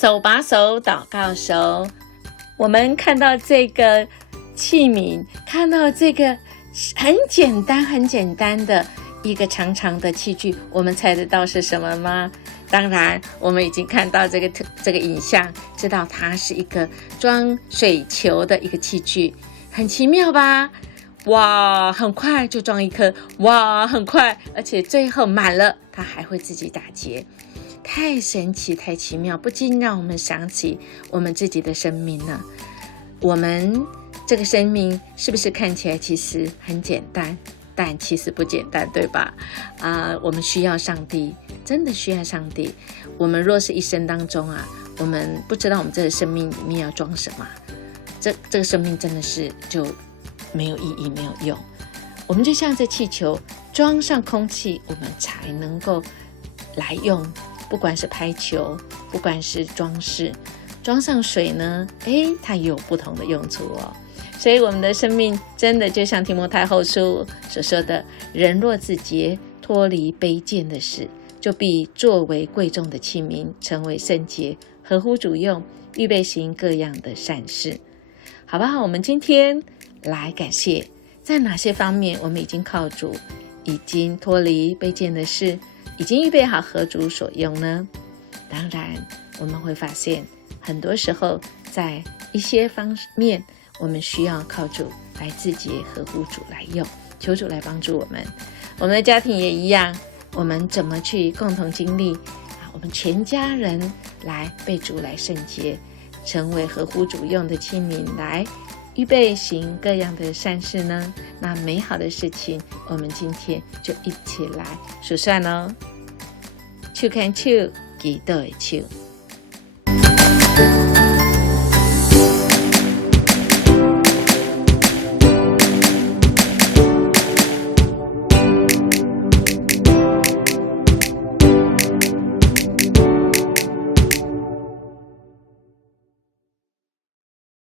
手把手祷告手。我们看到这个器皿，看到这个很简单的一个长长的器具，我们猜得到是什么吗？当然我们已经看到这个影像，知道它是一个装水球的一个器具，很奇妙吧？哇，很快就装一颗，哇，很快，而且最后满了它还会自己打结，太神奇太奇妙，不禁让我们想起我们自己的生命呢。我们这个生命是不是看起来其实很简单，但其实不简单，对吧？我们需要上帝，真的需要上帝。我们若是一生当中我们不知道我们这个生命里面要装什么，这个生命真的是就没有意义，没有用。我们就像这气球，装上空气，我们才能够来用，不管是拍球，不管是装饰，装上水呢，它也有不同的用处哦。所以我们的生命真的就像提摩太后书所说的，人若自洁，脱离卑贱的事，就必作为贵重的器皿，成为圣洁，合乎主用，预备行各样的善事。好不好？我们今天来感谢，在哪些方面我们已经靠主，已经脱离卑贱的事，已经预备好合主所用呢？当然我们会发现，很多时候在一些方面我们需要靠主来自洁，合乎主来用，求主来帮助我们。我们的家庭也一样，我们怎么去共同经历我们全家人来被主来圣洁，成为合乎主用的器皿，来预备行各样的善事呢？那美好的事情我们今天就一起来数算哦。手牵手，祈祷的手。